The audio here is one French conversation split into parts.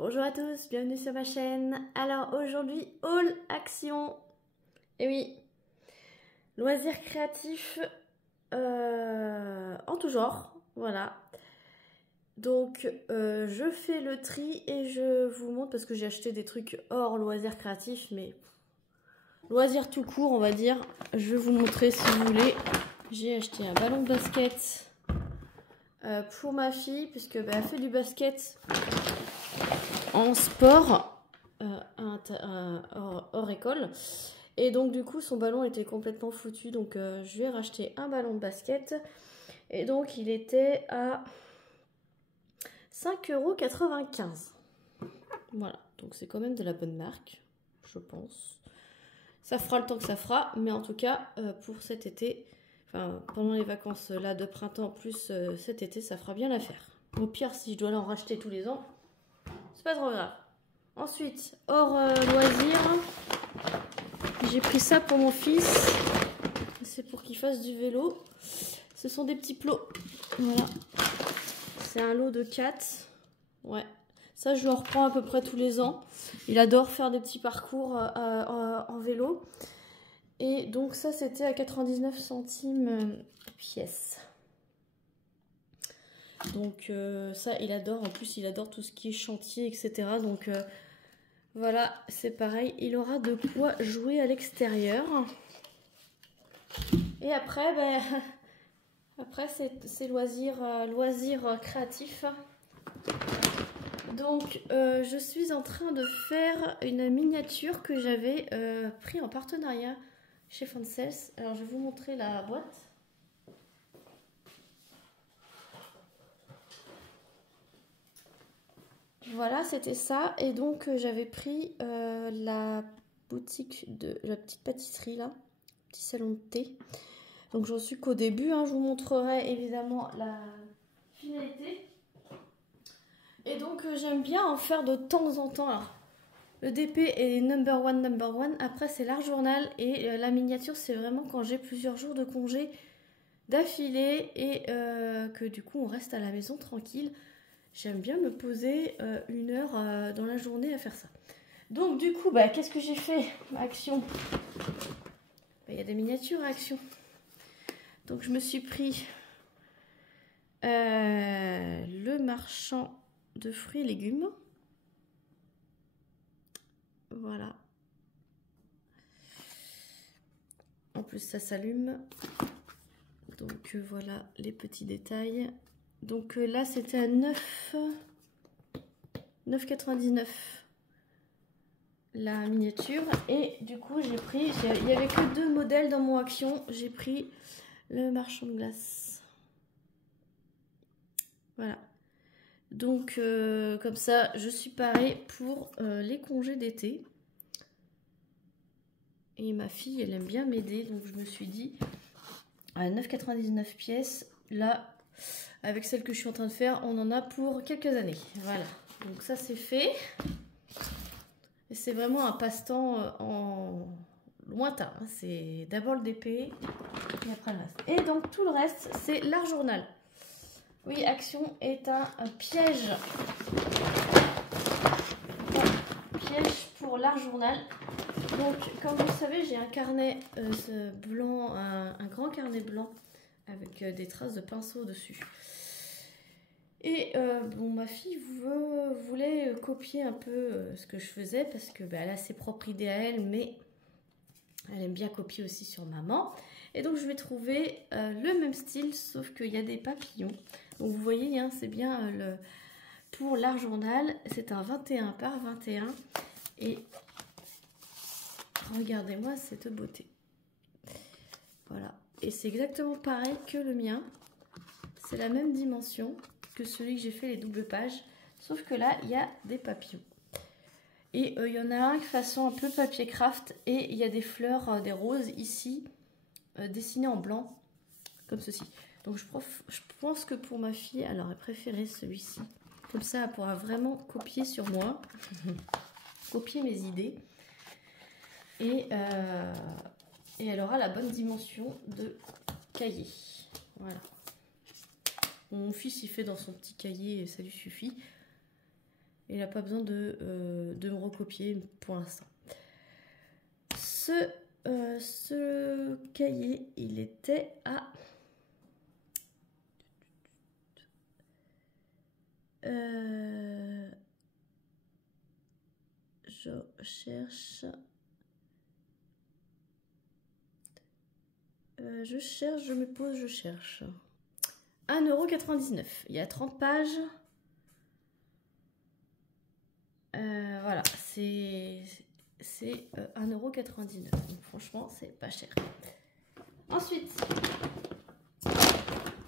Bonjour à tous, bienvenue sur ma chaîne. Alors aujourd'hui, haul action. Et oui, loisirs créatifs en tout genre, voilà. Donc je fais le tri et je vous montre parce que j'ai acheté des trucs hors loisirs créatifs, mais loisirs tout court on va dire. Je vais vous montrer si vous voulez. J'ai acheté un ballon de basket pour ma fille puisque elle fait du basket en sport hors école. Et donc du coup son ballon était complètement foutu, donc je lui ai racheté un ballon de basket. Et donc il était à 5,95 €. Voilà, donc c'est quand même de la bonne marque, je pense. Ça fera le temps que ça fera, mais en tout cas pour cet été, enfin pendant les vacances là de printemps plus cet été, ça fera bien l'affaire. Au pire, si je dois l'en racheter tous les ans, c'est pas trop grave. Ensuite, hors loisirs, j'ai pris ça pour mon fils. C'est pour qu'il fasse du vélo. Ce sont des petits plots. Voilà. C'est un lot de 4. Ouais. Ça, je le reprends à peu près tous les ans. Il adore faire des petits parcours en vélo. Et donc ça, c'était à 99 centimes pièce. Donc ça, il adore. En plus, il adore tout ce qui est chantier, etc. Donc voilà, c'est pareil. Il aura de quoi jouer à l'extérieur. Et après, après c'est loisirs créatifs. Donc je suis en train de faire une miniature que j'avais pris en partenariat chez Fancels. Alors je vais vous montrer la boîte. Voilà, c'était ça. Et donc j'avais pris la boutique de la petite pâtisserie là, petit salon de thé. Donc j'en suis qu'au début, hein. Je vous montrerai évidemment la finalité. Et donc j'aime bien en faire de temps en temps. Alors, le DP est number one. Après c'est l'art journal et la miniature c'est vraiment quand j'ai plusieurs jours de congé d'affilée et que du coup on reste à la maison tranquille. J'aime bien me poser 1 heure dans la journée à faire ça. Donc du coup, qu'est-ce que j'ai fait? Action. Il y a des miniatures à action. Donc je me suis pris le marchand de fruits et légumes. Voilà. En plus ça s'allume. Donc voilà les petits détails. Donc là c'était à 9,99 € la miniature. Et du coup j'ai pris, il n'y avait que 2 modèles dans mon action. J'ai pris le marchand de glace. Voilà. Donc comme ça je suis parée pour les congés d'été. Et ma fille elle aime bien m'aider, donc je me suis dit à 9,99 pièces, là avec celle que je suis en train de faire on en a pour quelques années. Voilà, donc ça c'est fait. Et c'est vraiment un passe-temps en lointain, hein. C'est d'abord le DP et après le reste. Et donc tout le reste c'est l'art journal. Oui, Action est un piège. Piège pour l'art journal. Donc, comme vous le savez, j'ai un carnet blanc, un grand carnet blanc avec des traces de pinceau dessus. Et ma fille voulait copier un peu ce que je faisais parce que elle a ses propres idées à elle, mais elle aime bien copier aussi sur maman. Et donc, je vais trouver le même style, sauf qu'il y a des papillons. Donc, vous voyez, hein, c'est bien pour l'art journal. C'est un 21 par 21. Et regardez-moi cette beauté. Voilà. Et c'est exactement pareil que le mien. C'est la même dimension que celui que j'ai fait les doubles pages. Sauf que là, il y a des papillons. Et il y en a un façon un peu papier craft. Et il y a des fleurs, des roses ici, dessinées en blanc. Comme ceci. Donc je pense que pour ma fille, elle aurait préféré celui-ci. Comme ça, elle pourra vraiment copier sur moi. Copier mes idées. Et elle aura la bonne dimension de cahier. Voilà. Mon fils, il fait dans son petit cahier et ça lui suffit. il n'a pas besoin de me recopier pour l'instant. Ce cahier, il était à... je cherche... je me pose, je cherche. 1,99 €. Il y a 30 pages. Voilà, c'est 1,99 €. Donc franchement, c'est pas cher. Ensuite,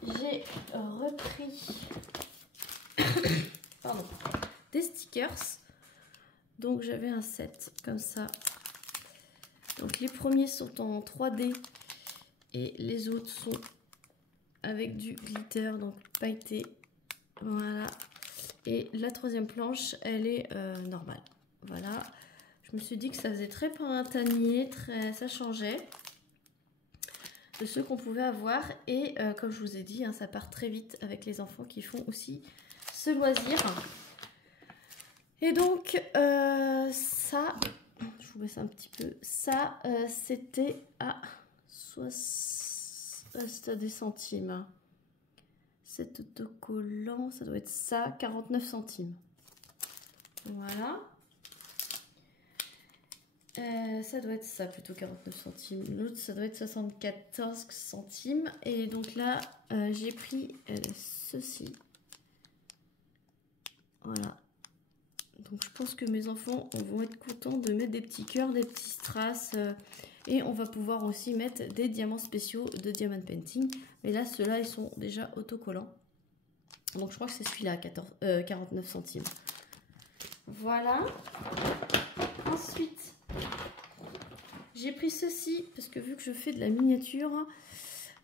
j'ai repris pardon, des stickers. Donc j'avais un set comme ça. Donc les premiers sont en 3D et les autres sont avec du glitter, donc pailleté. Voilà. Et la troisième planche, elle est normale. Voilà. Je me suis dit que ça faisait très printanier, ça changeait de ceux qu'on pouvait avoir. Et comme je vous ai dit, hein, ça part très vite avec les enfants qui font aussi ce loisir. Et donc, ça, je vous baisse un petit peu. Ça, c'était à c'était des centimes. Cet autocollant, ça doit être ça, 49 centimes. Voilà. Ça doit être ça plutôt, 49 centimes. L'autre, ça doit être 74 centimes. Et donc là, j'ai pris ceci. Voilà. Donc je pense que mes enfants vont être contents de mettre des petits cœurs, des petits strass. Et on va pouvoir aussi mettre des diamants spéciaux de Diamond Painting. Mais là, ceux-là, ils sont déjà autocollants. Donc je crois que c'est celui-là, 49 centimes. Voilà. Ensuite, j'ai pris ceci, parce que vu que je fais de la miniature,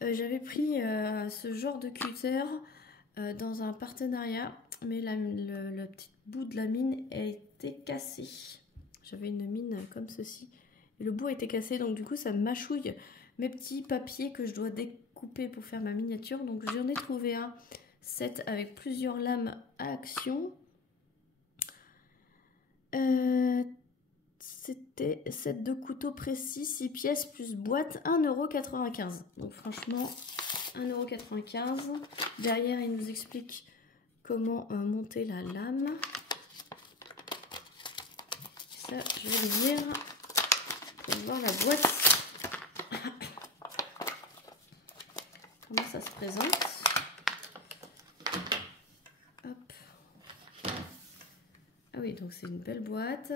j'avais pris ce genre de cutter dans un partenariat. Mais le petit bout de la mine a été cassé. J'avais une mine comme ceci. Et le bout a été cassé, donc du coup ça mâchouille mes petits papiers que je dois découper pour faire ma miniature. Donc j'en ai trouvé un set avec plusieurs lames à action. C'était set de couteaux précis, 6 pièces plus boîte, 1,95 €. Donc franchement, 1,95 €. Derrière, il nous explique comment monter la lame. Ça, je vais le lire. Pour voir la boîte. Comment ça se présente. Hop. Ah oui, donc c'est une belle boîte.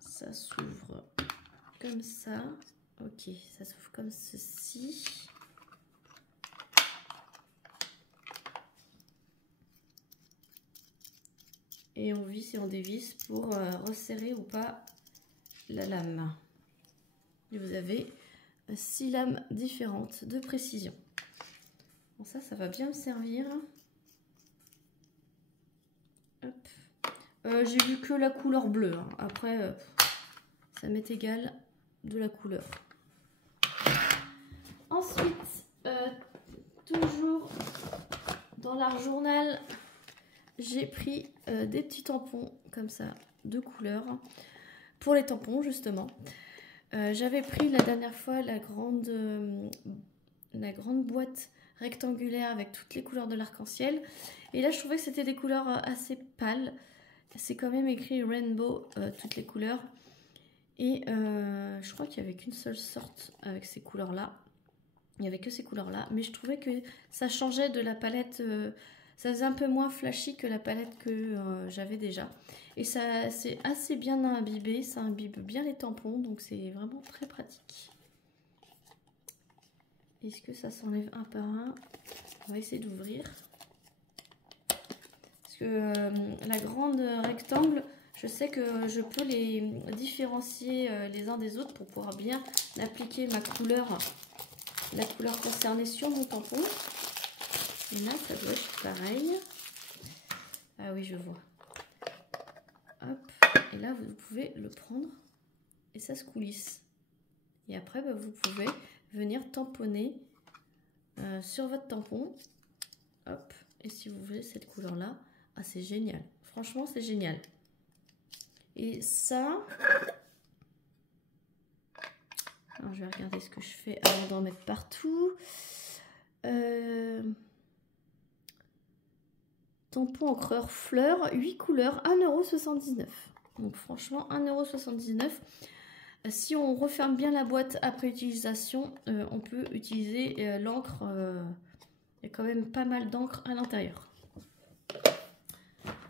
Ça s'ouvre comme ça. Ok, ça s'ouvre comme ceci. Et on visse et on dévisse pour resserrer ou pas la lame. Et vous avez 6 lames différentes de précision. Bon, ça va bien me servir. Hop. J'ai vu que la couleur bleue. Hein. Après, ça m'est égal de la couleur. Ensuite, toujours dans l'art journal, j'ai pris des petits tampons comme ça, de couleurs, pour les tampons justement. J'avais pris la dernière fois la grande boîte rectangulaire avec toutes les couleurs de l'arc-en-ciel. Et là, je trouvais que c'était des couleurs assez pâles. C'est quand même écrit Rainbow, toutes les couleurs. Et je crois qu'il n'y avait qu'une seule sorte avec ces couleurs-là. Il n'y avait que ces couleurs-là. Mais je trouvais que ça changeait de la palette... ça faisait un peu moins flashy que la palette que j'avais déjà. Et ça c'est assez bien imbibé. Ça imbibe bien les tampons. Donc c'est vraiment très pratique. Est-ce que ça s'enlève un par un? On va essayer d'ouvrir. Parce que la grande rectangle, je sais que je peux les différencier les uns des autres pour pouvoir bien appliquer ma couleur, la couleur concernée sur mon tampon. Et là, ça doit être pareil. Ah oui, je vois. Hop. Et là, vous pouvez le prendre et ça se coulisse. Et après, bah, vous pouvez venir tamponner sur votre tampon. Hop. Et si vous voulez cette couleur-là, ah, c'est génial. Franchement, c'est génial. Et ça... Alors, je vais regarder ce que je fais avant d'en mettre partout. Tampon encreur fleur, 8 couleurs, 1,79 €. Donc franchement, 1,79 €. Si on referme bien la boîte après utilisation, on peut utiliser l'encre. Il y a quand même pas mal d'encre à l'intérieur.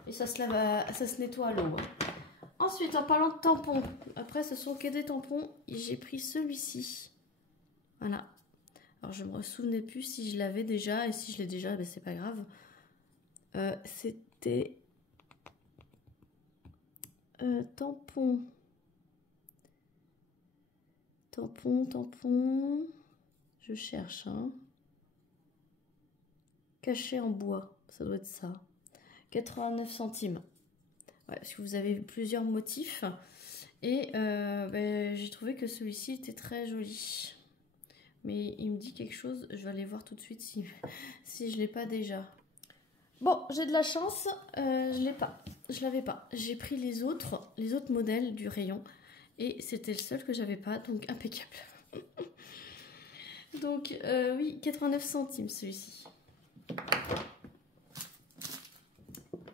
Et ça se lave, ça se nettoie à l'eau. Ensuite, en parlant de tampons, après ce sont que des tampons, j'ai pris celui-ci. Voilà. Alors je me souvenais plus si je l'avais déjà, et si je l'ai déjà, ben, c'est pas grave. C'était tampon. Tampon. Je cherche. Hein. Caché en bois, ça doit être ça. 89 centimes. Ouais, parce que vous avez plusieurs motifs. Et ben, j'ai trouvé que celui-ci était très joli. Mais il me dit quelque chose. Je vais aller voir tout de suite si je ne l'ai pas déjà. Bon, j'ai de la chance. Je l'ai pas. Je l'avais pas. J'ai pris les autres modèles du rayon. Et c'était le seul que j'avais pas. Donc impeccable. Donc oui, 89 centimes celui-ci.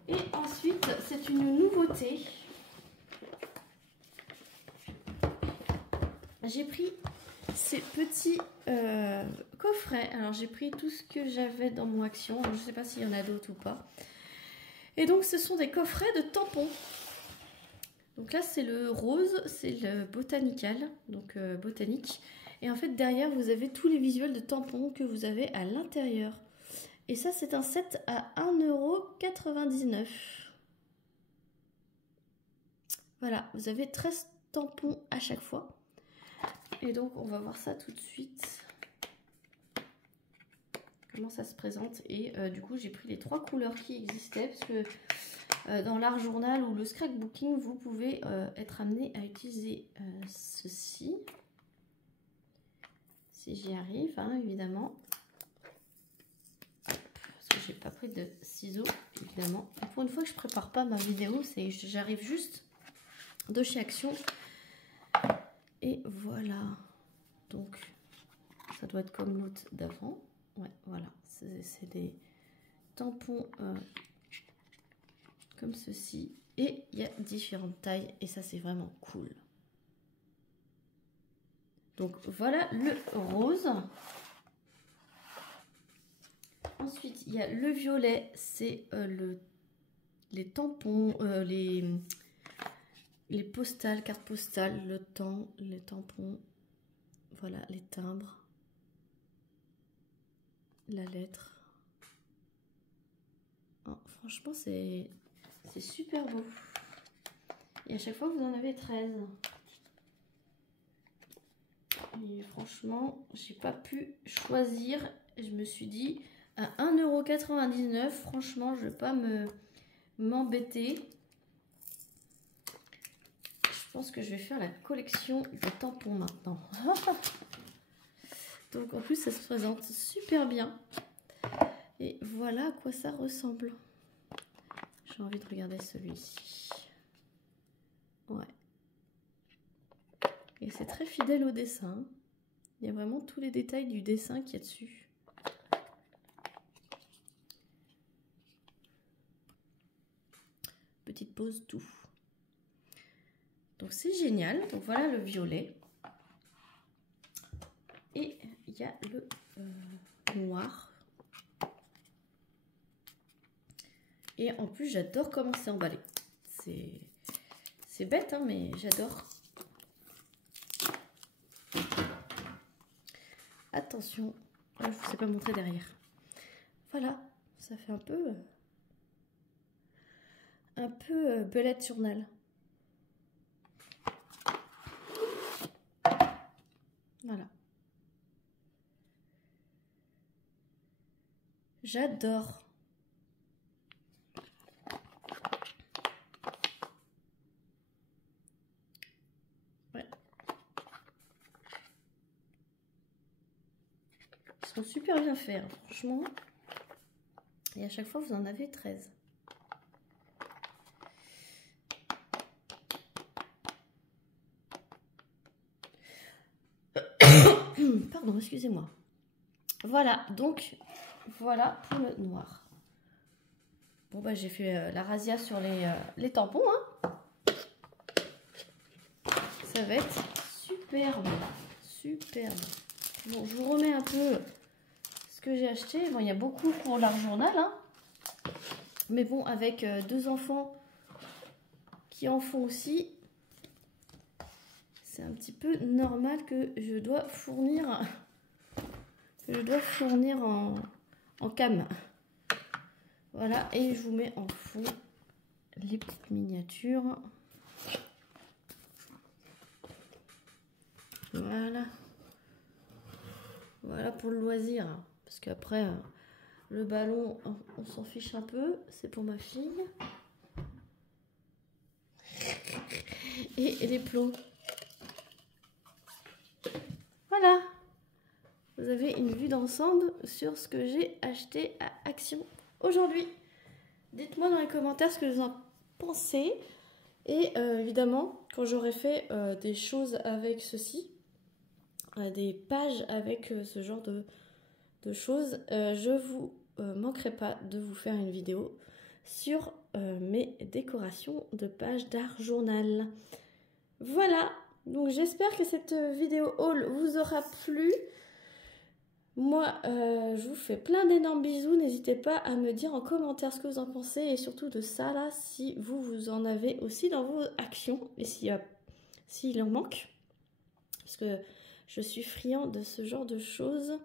Et ensuite, c'est une nouveauté. J'ai pris ces petits coffrets. Alors, j'ai pris tout ce que j'avais dans mon action. Je ne sais pas s'il y en a d'autres ou pas. Et donc, ce sont des coffrets de tampons. Donc là, c'est le rose, c'est le botanical, donc botanique. Et en fait, derrière, vous avez tous les visuels de tampons que vous avez à l'intérieur. Et ça, c'est un set à 1,99 €. Voilà, vous avez 13 tampons à chaque fois. Et donc, on va voir ça tout de suite. Comment ça se présente. Et du coup, j'ai pris les 3 couleurs qui existaient. Parce que dans l'art journal ou le scrapbooking, vous pouvez être amené à utiliser ceci. Si j'y arrive, hein, évidemment. Parce que j'ai pas pris de ciseaux, évidemment. Et pour une fois que je prépare pas ma vidéo, c'est j'arrive juste de chez Action. Et voilà. Donc, ça doit être comme l'autre d'avant. Ouais, voilà. C'est des tampons comme ceci. Et il y a différentes tailles. Et ça, c'est vraiment cool. Donc, voilà le rose. Ensuite, il y a le violet. C'est les tampons, les postales, cartes postales, le temps, les tampons. Voilà, les timbres. La lettre. Oh, franchement, c'est super beau. Et à chaque fois, vous en avez 13. Et franchement, j'ai pas pu choisir. Je me suis dit, à 1,99 €, franchement, je vais pas m'embêter. Je pense que je vais faire la collection de tampons maintenant. Donc en plus, ça se présente super bien. Et voilà à quoi ça ressemble. J'ai envie de regarder celui-ci. Ouais. Et c'est très fidèle au dessin. Il y a vraiment tous les détails du dessin qu'il y a dessus. Petite pause tout. Donc c'est génial. Donc voilà le violet. Et il y a le noir. Et en plus, j'adore comment c'est emballé. C'est bête, hein, mais j'adore. Attention, je ne vous ai pas montré derrière. Voilà, ça fait un peu bullet journal. Voilà. J'adore. Ouais. Ils sont super bien faits, hein, franchement. Et à chaque fois, vous en avez 13. Pardon, excusez-moi. Voilà, donc, voilà pour le noir. Bon, bah, j'ai fait la razzia sur les tampons, hein. Ça va être superbe. Superbe. Bon, je vous remets un peu ce que j'ai acheté. Bon, il y a beaucoup pour l'art journal, hein. Mais bon, avec 2 enfants qui en font aussi, c'est un petit peu normal que je dois fournir en cam. Voilà, et je vous mets en fond les petites miniatures. Voilà. Voilà pour le loisir. Parce qu'après, le ballon, on s'en fiche un peu. C'est pour ma fille. Et les plots. Voilà. Vous avez une vue d'ensemble sur ce que j'ai acheté à Action aujourd'hui. Dites-moi dans les commentaires ce que vous en pensez. Et évidemment, quand j'aurai fait des choses avec ceci, des pages avec ce genre de choses, je vous manquerai pas de vous faire une vidéo sur mes décorations de pages d'art journal. Voilà, donc j'espère que cette vidéo haul vous aura plu. Moi, je vous fais plein d'énormes bisous. N'hésitez pas à me dire en commentaire ce que vous en pensez et surtout de ça là, si vous en avez aussi dans vos actions et s'il en manque. Parce que je suis friand de ce genre de choses.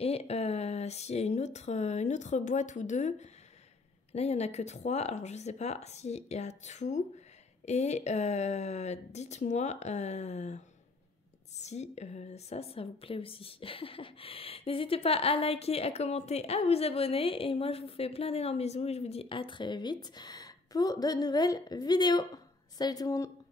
Et s'il y a une autre boîte ou deux, là il n'y en a que 3. Alors je ne sais pas s'il y a tout. Et dites-moi si ça vous plaît aussi. N'hésitez pas à liker, à commenter, à vous abonner. Et moi, je vous fais plein d'énormes bisous et je vous dis à très vite pour de nouvelles vidéos. Salut tout le monde!